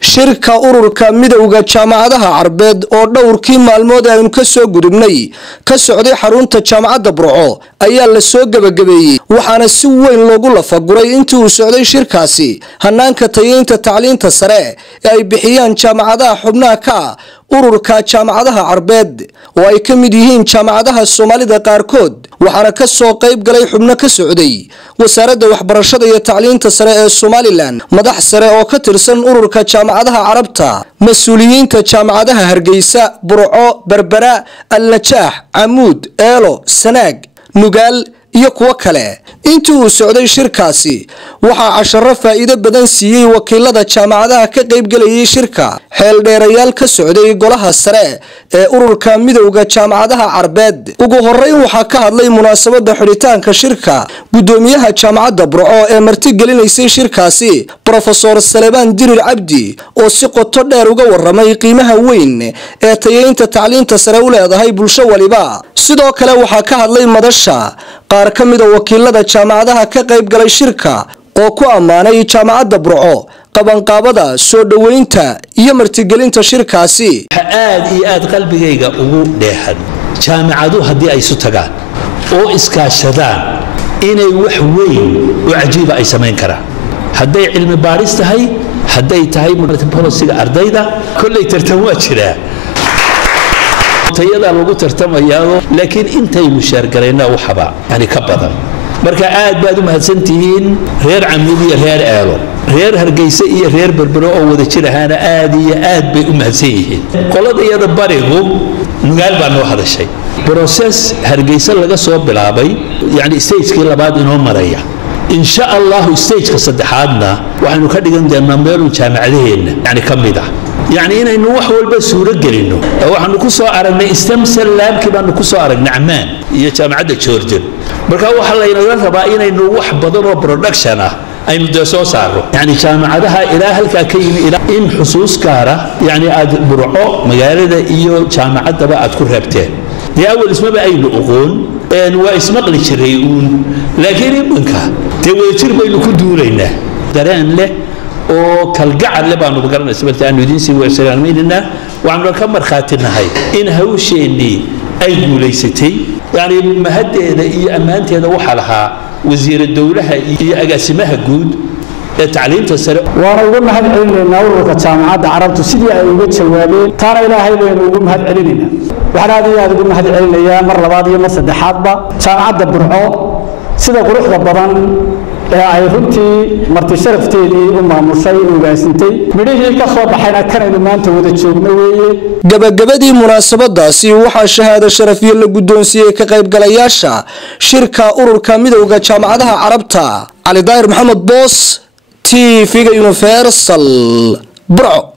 shirka ururka midowga jaamacadaha Carbeed oo dhowrkii maalmood aynu ka soo gudubnay ka socday xarunta jaamacadda Burco ayaa la soo gabagabeeyay waxaana si weyn loogu lafaguray intii uu socday shirkaasi hanaanka tayeynta tacliinta sare ee ay bixiyaan jaamacadaha xubnaha ka ururka jaamacadaha Carbeed oo ay ka mid yihiin jaamacadaha Soomaalida qaarkood waxaana ka soo qayb galay xubno ka socday wasaaradda waxbarashada iyo tacliinta sare ee Somaliland madax sare oo ka tirsan ururka jaamacadaha Carabta mas'uuliyiinta jaamacadaha Hargeysa Burco Berbera Al-Najaax Amuud Eelo Sanaag Nugaal iyo kuwa kale intii uu socday shirkaasi waxa casharo faa'iido badan siiyay wakiilada jaamacadaha ka qayb galayay shirka xeel dheerayaal ka socday golaha sare ee ururka midowga jaamacadaha Carbeed ugu horeyn waxa ka hadlay munaasabada xiritaanka shirka gudoomiyaha jaamacadda Burco ee marti gelinaysay shirkaasi Professor Salebaan Dirir Cabdi oo si qoto dheer uga waramay qiimaha weyn ee tayeynta tacliinta sare u leedahay bulsho waliba sidoo kale waxa ka hadlay madasha qaar ka mid ah wakiilada jaamacadaha ka qayb galay shirka oo ku amaanay jaamacadda Burco qabanqaabada soo dhaweynta iyo martigelinta shirkaasi aad iyo aad qalbigayga ugu dheehan jaamacadu hadii ay isu tagaan oo iskaashadaan inay wax weyn oo cajiib ay sameyn karaan haday cilmi baaris tahay haday tahay policy ardayda kulli tartan waa jiraa tayada lagu tartamayo laakiin intay mushaar gareena waxba yani ka badan marka aad baad u mahadsantihiin reer Amuud iyo reer Eelo reer Hargeysa iyo reer Berbera oo wada jiraana aad iyo aad bay u mahadsan yihiin qoladayada barigu Nugaal baa noo hadashay process Hargeysa laga soo bilaabay yani stage-kii labaad inoo maraya إن شاء الله stage كصدحاتنا وحنو كدغن doonaa meel jaamacadeena yani kamida يعني إنه وحول بس ورجلينه وحنو كسو أرجنا استمسل لاب كمان كسو أرجنا عمان يجمع جوردن بركة وحلا ينقل بقى إنه وح بدر برودكشنا أي مدرسة صاروا يعني جامعتها إلى هالكاكين إلى إن حصوص كارة يعني أد برعو مجالد إيو جامعات بقى تكون ربتين دي أول اسمه بقى يلقون إن واسمه قل شريون لكن يبنكها تويتر بينو كدورينه دران له oo kalgacal lebaanu bagaran isbitaal nudiinsi weesaraameynina waxaan ka marxaatinahay in hawsheeni ay guuleysatay yani mahadeeda iyo amaanteeda waxa lahaa wasiir dawlaha iyo agaasimaha guud ee tacliinta sare waana ugu mahad celinayna ururka jaamacadda Carabtu sidii ay uga jawaabeen taana ilaahay baynu ugu mahad celinayna waxaan aad ugu mahad celinayaa mar labaad iyo mar saddexaadba jaamacadda Burco sida quruxda badan ay runtii marti sharafteedii u maamushay ugaasintay midhihii ka soo baxayna kanaynu maanta wada joogno weeye gabagabadii munaasabadaasi waxa shahaado sharafiye la gudoonsiiyay ka qayb galayaasha shirka ururka midowga jaamacadaha Carabta Ali Daahir Maxamed Boos TV Universal Burco.